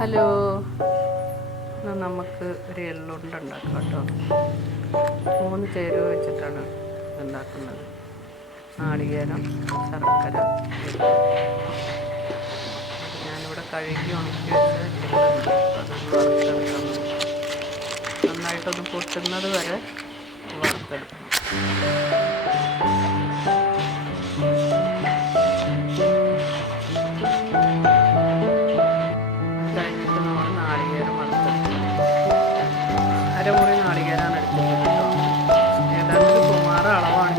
Hello. നമുക്ക് ഒരു എള്ളുണ്ട ഉണ്ടാക്കാം കേട്ടോ. മൂന്ന് ചേരുവ വെച്ചിട്ടാണ് ഉണ്ടാക്കുന്നത്. നാളികേരം ശർക്കര. ഞാനിവിടെ കഴുകി ഉണക്കി വെച്ച എള്ളുണ്ട് അതൊന്ന് വറുത്തെടുക്കണം നന്നായിട്ടൊന്ന് പൊട്ടുന്നത് വരെ വറുത്തെടുക്കണം. അരമുറി കൂടെ നാളികേരാണ് കേട്ടോ ഏതാണ്ട് കുമാര അളവാണ്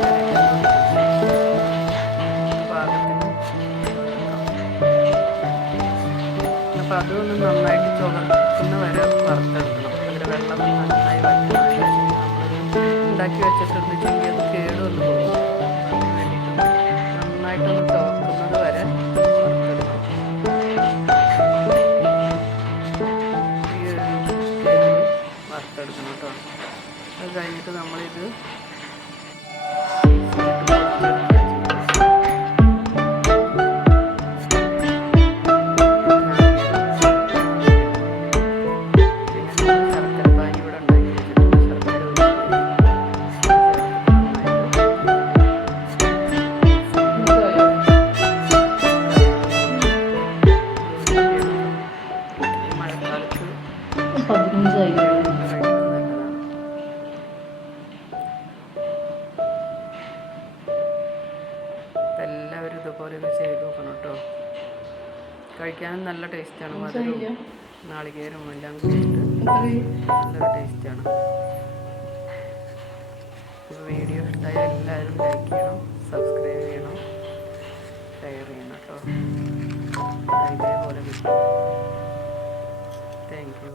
അപ്പം അതൊന്ന് നന്നായിട്ട് ചുവക്കുന്ന വരെ വറുത്തെടുക്കണം. അതിൽ വെള്ളം നന്നായി വറുത്തെടുക്കണം കേട്ടോ. അത് കഴിഞ്ഞിട്ട് നമ്മളിത് ഇതുപോലെ ഒന്ന് ചെയ്ത് നോക്കണം കേട്ടോ. കഴിക്കാനും നല്ല ടേസ്റ്റാണ് മധുരവും നാളികേരവും എല്ലാം കൂടിയിട്ട് നല്ലൊരു ടേസ്റ്റാണ്. അപ്പോൾ വീഡിയോ ഇഷ്ടമായ എല്ലാവരും ലൈക്ക് ചെയ്യണം സബ്സ്ക്രൈബ് ചെയ്യണം ഷെയർ ചെയ്യണം കേട്ടോ. ഇതേപോലെ കിട്ടും. Thank you